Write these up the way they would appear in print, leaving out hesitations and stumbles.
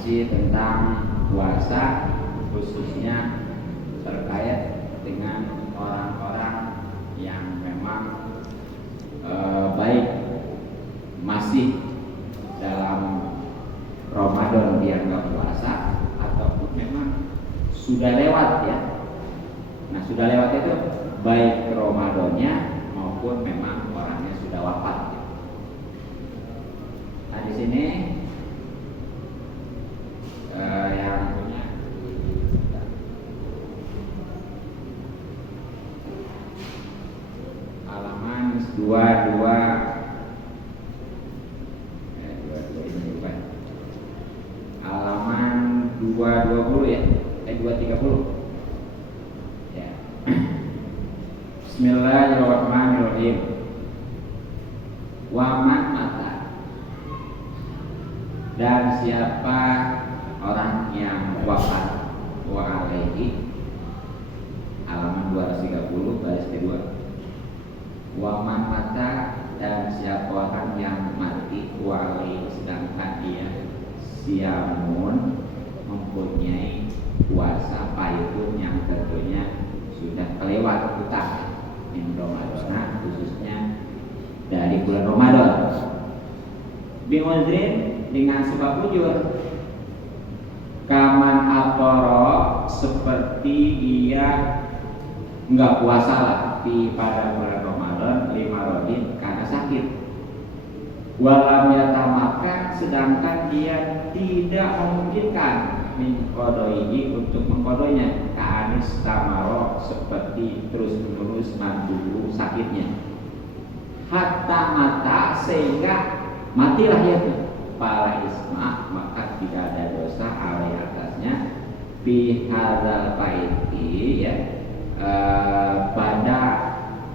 masih tentang puasa, khususnya terkait dengan orang-orang yang memang baik masih dalam Ramadan dia nggak puasa, ataupun memang sudah lewat ya. Nah, sudah lewat itu baik Ramadannya maupun memang orangnya sudah wafat. Nah, di sini yang punya halaman 22 halaman 220 ya, 230 ya. Bismillahirrahmanirrahim. Waman mata, dan siapa orang yang wafat, wa alaihi, halaman 230 baris kedua. Waman mata, dan siapa orang yang mati, wa alaihi, sedangkan dia siamun, mempunyai puasa paitun yang tentunya sudah kelewat utang min Ramadan, khususnya dari bulan Ramadan. Bimudrin, dengan sebab ujur. Kaman aporo, seperti dia enggak puasa lah di pada bulan Ramadan, 5 rodin karena sakit. Walam yatamakan, sedangkan dia tidak memungkinkan min qodaihi, untuk mengkodoinya. Ka'anis tamaro, seperti terus menerus mandulu sakitnya. Hatta mata, sehingga matilah ya tuh. Para isma, maka tidak ada dosa alai atasnya. Fi hadzal baiti ya, pada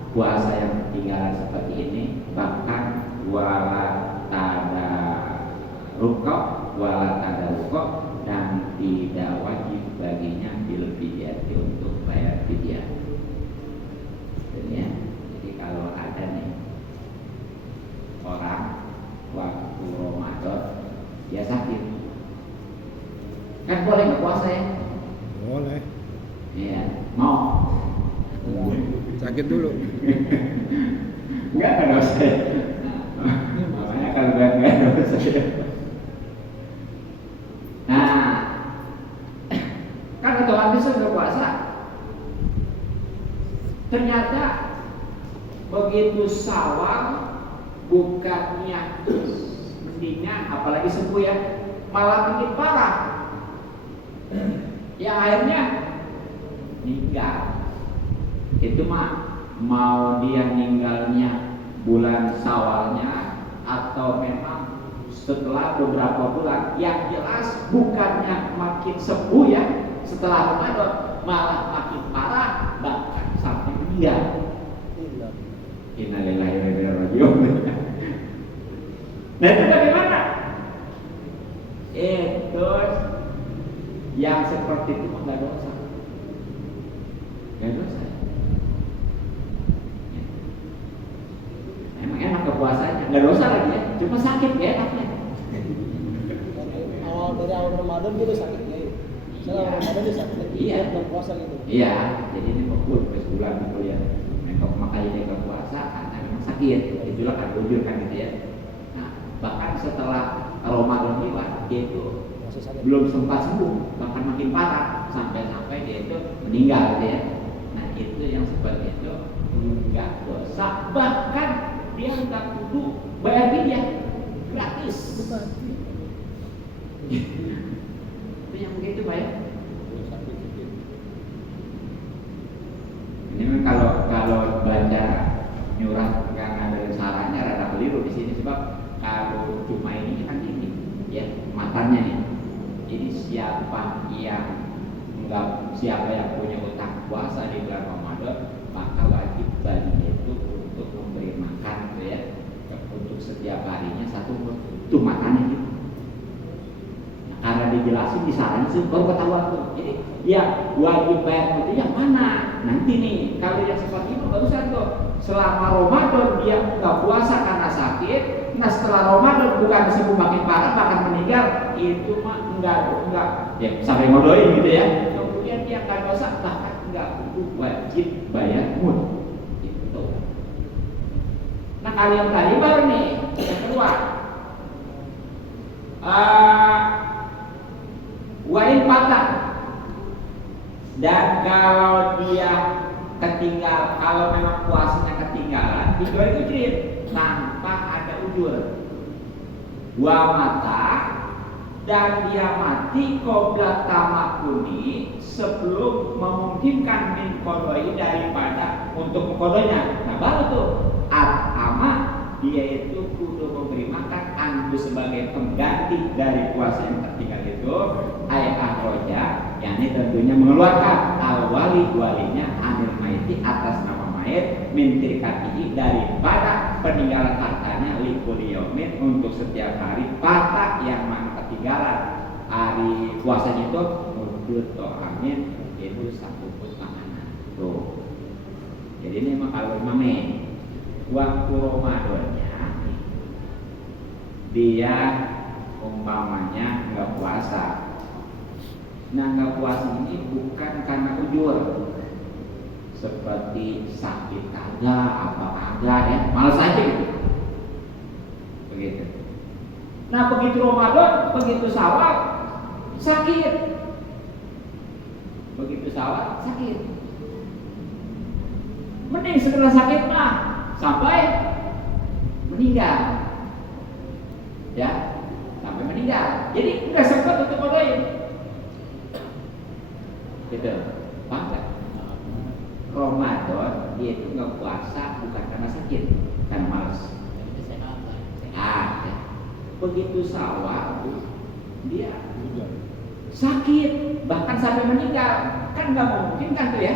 puasa yang ketinggalan seperti ini. Bahkan wala tada rukuk, wala tada rukuk, dan tidak wajib baginya bil fidyah, untuk bayar fidyah. Jadi kalau ada nih orang waktu Ramadan dia sakit, kan boleh nggak puasa ya? Boleh. Iya, mau. Sakit dulu. Enggak ada dosa. Makanya kalau enggak ada dosa. Nah, kan otomatis nggak puasa. Ternyata begitu sawal, bukannya mendingan, apalagi sembuh ya, malah bikin parah. Yang akhirnya meninggal. Itu mah mau dia meninggalnya bulan Syawalnya atau memang setelah beberapa bulan, yang jelas bukannya makin sembuh ya setelah Ramadan, malah makin parah, bahkan sampai meninggal. Innalillahi wa inna ilaihi raji'un. Nah, itu bagaimana? Terus yang seperti itu nggak dosa, nggak dosa. Emang enak ke puasanya, nggak dosa lagi ya, cuma sakit ya enaknya. Dari awal Ramadan dia udah sakit ya. Setelah Ramadan dia sakit. Iya. Dan puasa gitu. Iya, jadi ini fokus ke sebulan gitu ya. Mentok makanya dia nggak puasa karena memang sakit. Itulah kan ujur kan gitu ya. Nah, bahkan setelah Ramadan lewat dia itu belum sempat sembuh, bahkan makin parah sampai dia itu meninggal gitu ya. Nah, itu yang seperti itu nggak dosa, bahkan dia nggak kudu bayar fidyah, gratis. Itu yang begitu Pak ya. Ini memang kalau baca nyurah yang ada sarannya rada keliru di sini, sebab kalau cuma ini kan ini ya matanya nih. Jadi siapa yang punya utang puasa di bulan Ramadan, maka wajib baginya itu untuk memberi makan gitu ya, untuk setiap harinya satu tuh matanya gitu. Nah, karena dijelasin di sana sih baru ketahuan tuh. Jadi ya wajib bayar itu yang mana? Nanti nih kalau yang seperti itu barusan tuh selama Ramadan dia nggak puasa karena sakit, nah setelah Ramadan bukan sembuh makin parah bahkan meninggal, itu mah enggak ya sampai ngodoin gitu ya. Kemudian dia nggak dosa bahkan nggak wajib bayar mud. Gitu. Nah kalau yang tadi baru nih yang kedua, wain patah. Dan kalau dia kalau memang puasanya ketinggalan, itu ujir tanpa ada ujur. Wa mata dan dia mati qabla tamakuni sebelum memungkinkan min qadai daripada untuk mengqadainya. Nah baru tuh ama dia itu kudu memberi makan antu sebagai pengganti dari puasa yang tertinggal itu ayat akroja, yakni tentunya mengeluarkan walinya anil maiti atas nama mayit mintir kaki daripada peninggalan hartanya likuliyaumin untuk setiap hari patah yang mana ketinggalan hari puasanya itu mudut amin itu satu put makanan tuh. Jadi ini mah kalau mame waktu Ramadannya dia umpamanya nggak puasa. Nah nggak puasa ini bukan karena ujur seperti sakit kagak apa kagak ya, malas aja gitu. Begitu. Nah begitu Ramadan, begitu Syawal sakit. Begitu Syawal sakit. Mending setelah sakit mah sampai meninggal. Ya, sampai meninggal. Jadi nggak sempat untuk ngodoin. Gitu, paham nggak? Ramadan dia itu nggak puasa bukan karena sakit, karena malas. Ya. Begitu Syawal dia sakit bahkan sampai meninggal, kan nggak mungkin kan tuh ya.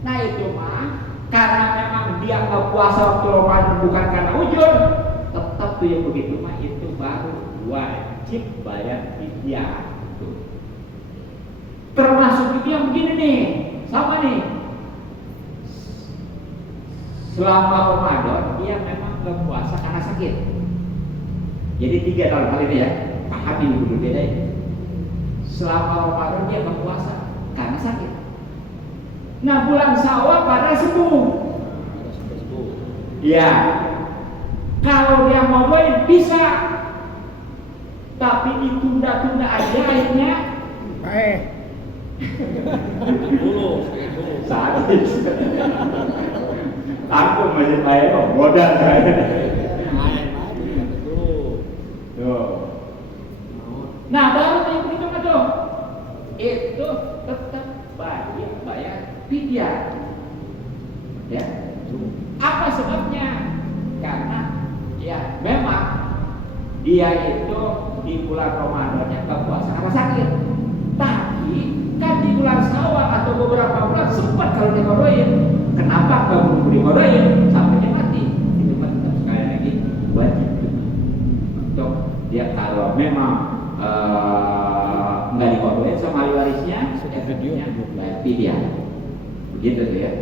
Nah itu mah karena memang dia nggak puasa waktu Ramadan bukan karena ujur, tetap tuh yang begitu mah itu baru wajib bayar fidyah. Termasuk itu yang begini nih, sama nih. Selama Ramadan dia memang nggak puasa karena sakit. Jadi 3 dalam hal ini ya, pahami dulu beda ini. Selama Ramadan dia nggak puasa karena sakit. Nah bulan Syawal pada sembuh. Iya. Kalau dia mau doain bisa, tapi ditunda-tunda aja akhirnya. Dulu. Sakit. Aku masih baik kok, modal saya. Tuh. Nah baru yang begitu tuh, itu tetap bayar fidyah. Ya. Apa sebabnya? Karena ya memang dia itu di bulan Ramadannya nggak puasa karena sakit. Tapi kan di bulan Syawal atau beberapa bulan sempat kalau dikodoin. Kenapa nggak buru-buru dikodoin sampai dia mati? Itu tetap sekali lagi wajib untuk dia kalau memang nggak dikodoin sama ahli warisnya, efeknya fidyah. Begitu tuh ya.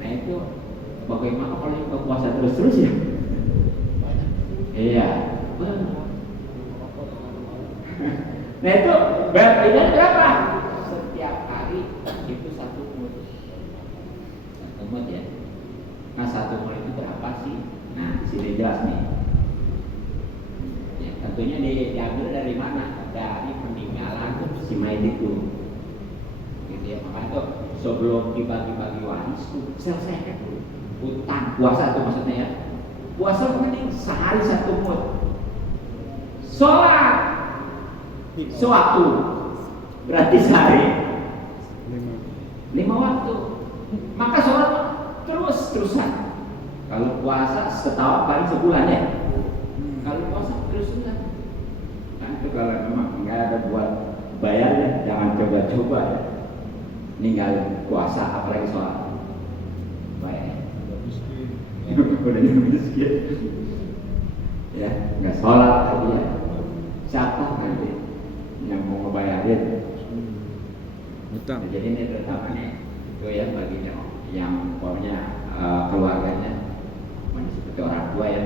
Nah itu bagaimana kalau yang puasa terus ya? Iya. Nah itu bayar fidyah berapa? Setiap hari itu 1 mud. 1 mud ya. Nah 1 mud itu berapa sih? Nah sini jelas nih. Ya, tentunya diambil dari mana? Dari peninggalan si mayit itu. Gitu ya. Maka itu sebelum dibagi-bagi waris tuh selesaikan dulu. Utang puasa itu maksudnya ya. Puasa penting sehari 1 mud. Sholat sewaktu berarti sehari 5 waktu. Maka sholat terus-terusan. Kalau puasa setahun paling sebulan ya. Kalau puasa terus-terusan. Kan itu kalau memang nggak ada buat bayar ya, jangan coba-coba ya. Ninggalin puasa apalagi sholat. Baik. Udah miskin. Ya, nggak sholat tadi ya. Siapa nanti yang mau ngebayarin? Utang. Jadi ini terutamanya itu ya baginya yang pokoknya keluarganya seperti orang tua ya,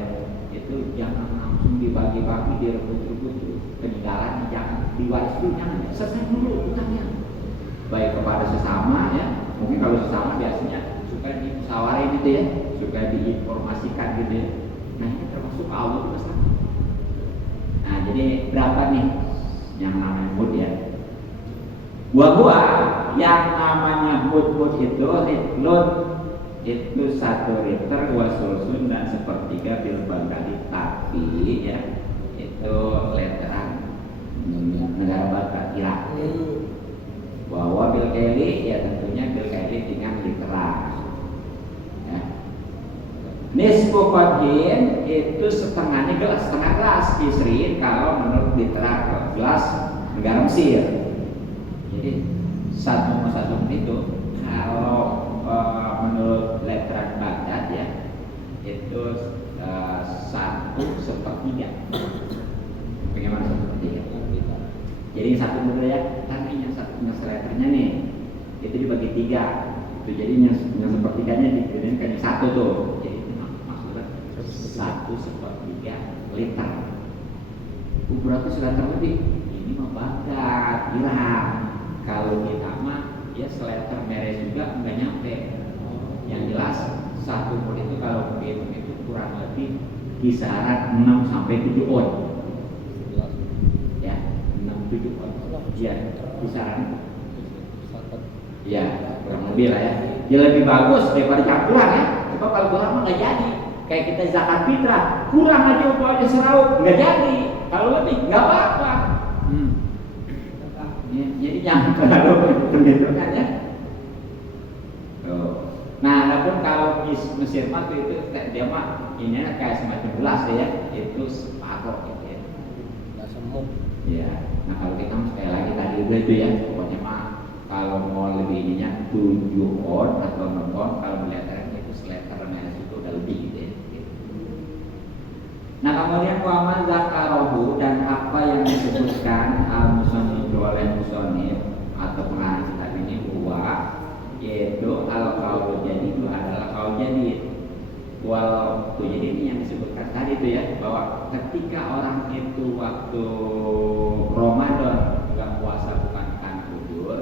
itu jangan langsung dibagi-bagi, direbut-rebut, peninggalan jangan diwaris dulu, jangan selesai dulu utangnya, baik kepada sesama ya, mungkin kalau sesama biasanya suka dimusyawarin gitu ya, suka diinformasikan gitu ya. Nah ini termasuk Allah juga sama. Nah jadi berapa nih yang namanya mud ya? Gua yang namanya mud itu hitlun itu 1 liter wasulsun dan sepertiga bil bagdadi, tapi ya itu letteran negara Baghdad Irak. Bahwa bil keli ya tentunya bil keli dengan literan. Ya. Nisfu qadhin itu setengah gelas isrin kalau menurut literan gelas negara Mesir. Jadi satu itu kalau menurut letteran Baghdad ya itu 1/3. Bagaimana 1/3? Jadi 1 ya, tapi yang letternya nih itu dibagi 3. Itu jadi yang sepertiganya diberikan 1 tuh. Jadi itu maksudnya 1/3 liter. Berapa seliter lebih? Ini mah Baghdad, Irak. Kalau kita mah ya seliter merek juga nggak nyampe. Yang jelas 1 mol itu kalau begitu itu kurang lebih kisaran 6 sampai 7 on. Ya, 6-7 on. Ya, kisaran. Ya, kurang lebih lah ya. Ya lebih bagus daripada campuran ya. Sebab kalau kurang mah nggak jadi. Kayak kita zakat fitrah, kurang aja umpamanya serau, nggak jadi. Kalau lebih nggak apa-apa. Ya, jadi jangan terlalu perhitungan ya. Nah, adapun kalau Mesir mah itu dia mah ini kayak semacam gelas ya, itu separuh gitu ya. Nggak semut. Ya, nah kalau kita sekali lagi tadi udah itu ya, pokoknya mah kalau mau lebih ininya 7 on atau 6 on, kalau melihat itu seliter merah itu udah lebih gitu ya. Nah kemudian waman zakarohu dan apa yang disebutkan al-musannif oleh musannif atau pengarang kitab ini yaitu al-qaul jadi itu adalah qaul jadi jadi ini yang disebutkan tadi itu ya, bahwa ketika orang itu waktu Ramadan nggak puasa bukan karena udzur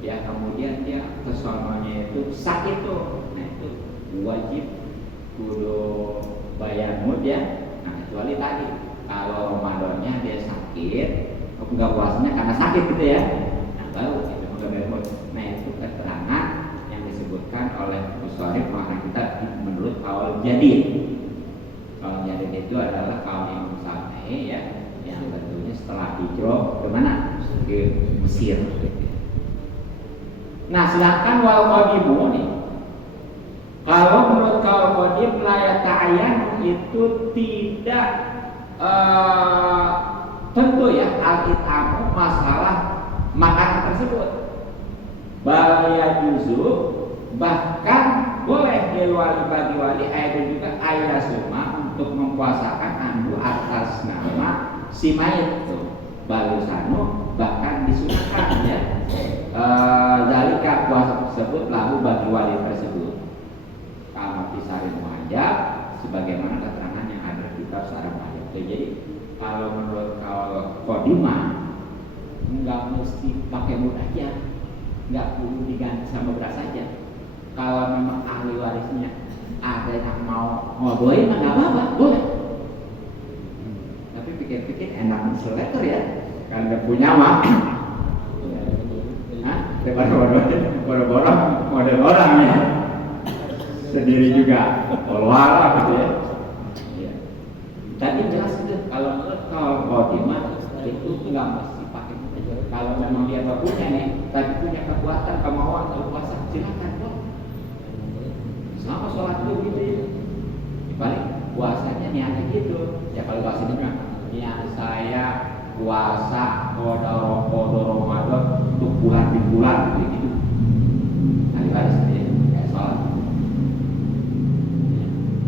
ya, kemudian dia kesononya itu sakit tuh, nah itu wajib kudu bayar mud ya. Nah kecuali tadi kalau Ramadannya dia sakit, nggak puasanya karena sakit gitu ya, nah baru itu nggak bayar mud. Nah itu keterangan yang disebutkan oleh musannif makna kita menurut kaul jadid. Kaul jadid itu adalah kaul yang Syafi'i ya, yang tentunya setelah hijrah ke mana? Ke Mesir. Nah sedangkan wal qadimu nih, kalau menurut kaul qadim la ta'ayyan itu tidak tentu ya al-it'amu masalah makanan tersebut. Bal juzu bahkan boleh wali bagi wali ada juga ayat suma untuk mempuasakan andu atas nama si mayit itu. Balusanu bahkan disunahkan ya. Zalika puasa tersebut lalu bagi wali tersebut. Kalau disari muajab sebagaimana keterangan yang ada di kitab Sarah Muajab. Jadi kalau menurut kalau kodimah nggak mesti pakai mud aja, nggak perlu diganti sama beras aja. Kalau memang ahli warisnya ada yang mau ngodoin nggak apa-apa, boleh. Tapi pikir-pikir enak seletter ya, kalau udah punya mah. Borong-borong model orang ya, sendiri juga, walau gitu ya. Tadi jelas itu kalau menurut kalau kodimah itu nggak mesti pakai mud aja. Kalau memang dia nggak punya nih, tapi punya kekuatan, kemauan atau puasa, silakan kok. Sama sholat tuh gitu ya. Paling puasanya niatnya gitu. Ya kalau bahasanya niat saya puasa kodo Ramadan untuk bulan di bulan gitu. Hari hari kayak sholat.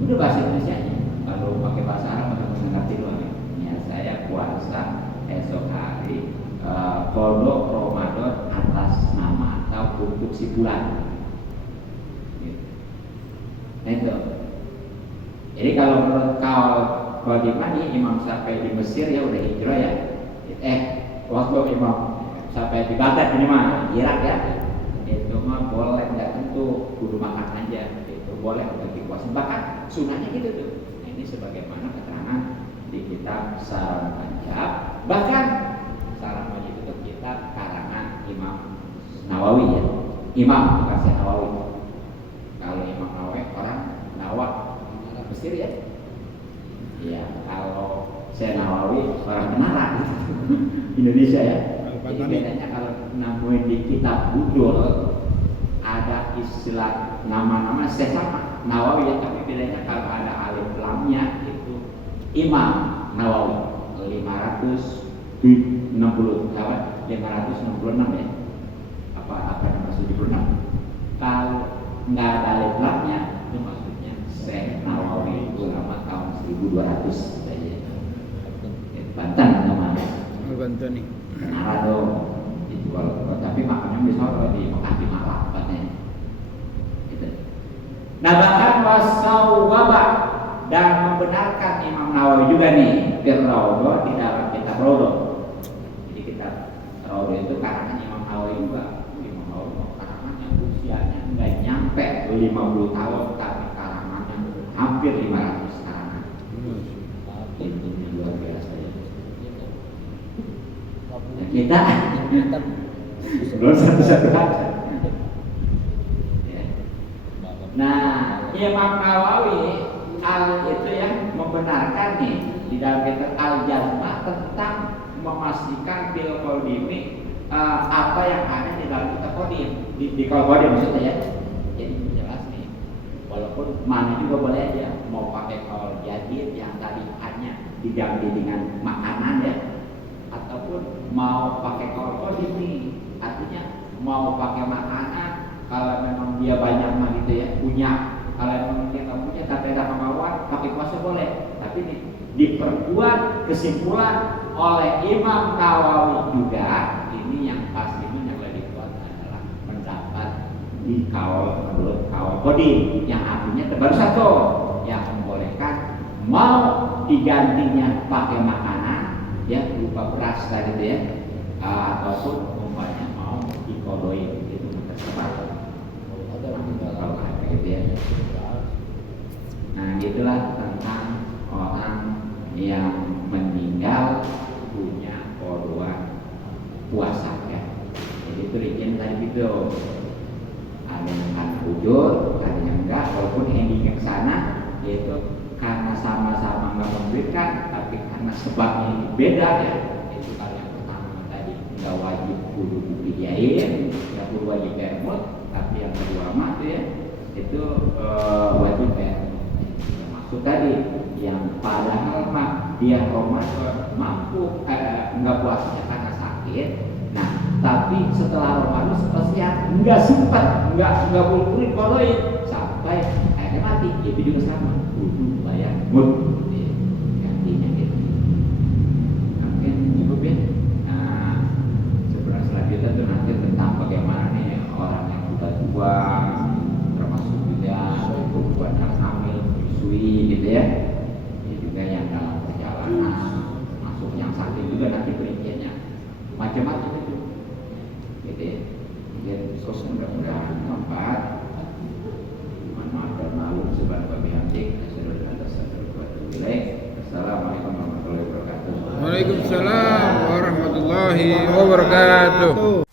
Udah bahasa Indonesia nya. Kalau pakai bahasa Arab udah mengerti doang ya. Niat saya puasa esok hari kodo Ramadan atas nama atau untuk si bulan. Gitu. itu. Jadi kalau menurut kalau di mana Imam Syafi'i di Mesir ya udah hijrah ya. Waktu Imam Syafi'i di Baghdad ini mah Irak ya. Itu mah boleh, nggak tentu kudu makan aja. Itu boleh untuk puasa. Bahkan sunahnya gitu tuh. Nah, ini sebagaimana keterangan di kitab Sarang Panjab. Bahkan Sarang Panjab itu kitab karangan Imam Nawawi ya. Imam bukan Syekh Nawawi. Kalau Imam Nawawi orang Nawak Mesir ya. Ya, kalau Syekh Nawawi orang Menara Indonesia ya. Jadi bedanya kalau nemuin di kitab Budul ada istilah nama-nama Syekh sama Nawawi ya, tapi bedanya kalau ada alif lamnya itu Imam Nawawi 566 ya. Apa nama 76. Kalau nggak ada alif lamnya itu maksudnya Syekh Nawawi ulama tahun 1200 saja. Banten namanya. Banten nih. Menara dong. Itu kalau tapi makamnya bisa di Mekah di Malang katanya. Gitu. Nah bahkan wasawwaba dan membenarkan Imam Nawawi juga nih Raudhah di dalam kitab Raudhah. Jadi kitab Raudhah itu karangan Imam Nawawi juga. Imam Nawawi karangannya usianya nggak nyampe 50 tahun tapi karangannya hampir 500 karangan. Itu luar biasa ya. Nah, kita belum satu-satu aja. Ya. Nah, Imam Nawawi itu yang membenarkan nih di dalam kitab Al-Jazmah tentang memastikan bil qadimi apa yang ada di dalam kitab qadim di qadim maksudnya ya. Jadi jelas nih. Walaupun mana juga boleh aja mau pakai qaul jadid yang tadi hanya diganti dengan makanan ya, ataupun mau pakai qaul qadim nih. Artinya mau pakai makanan kalau memang dia banyak mah gitu ya, punya. Kalau memang dia nggak punya tapi ada kemauan pakai puasa boleh, tapi nih diperkuat kesimpulan oleh Imam Nawawi juga ini yang pasti yang lebih kuat adalah pendapat di kaul menurut kaul kodi yang artinya baru satu yang membolehkan mau digantinya pakai makanan ya berupa beras tadi ya ataupun umpamanya mau dikodoin itu tersebar kalau gitu ya. Nah itulah tentang orang yang meninggal punya kodua puasa ya. Jadi itu rincian tadi gitu. Ada yang karena ujur, ada yang enggak. Walaupun endingnya ke sana, yaitu karena sama-sama nggak memberikan, tapi karena sebabnya beda ya. Itu kalau yang pertama tadi nggak wajib kudu dibiayain, ya kudu wajib ermut. Tapi yang kedua mah ya itu wajib ermut. Maksud tadi yang padahal mah dia Ramadan mampu nggak puasanya karena sakit, nah tapi setelah Ramadan setelah nggak sempat nggak boleh kodoin sampai akhirnya mati, itu juga sama kudu bayar mut gantinya gitu. Oke cukup ya. Nah sebenarnya selanjutnya tuh nanti tentang bagaimana nih orang yang udah tua termasuk juga perempuan yang hamil menyusui gitu ya. Yang dalam perjalanan masuk yang sakit juga nanti perinciannya macam-macam itu gitu ya. Jadi mudah-mudahan tempat mana dan malu sebagai pemimpin Assalamualaikum warahmatullahi wabarakatuh. Waalaikumsalam warahmatullahi wabarakatuh.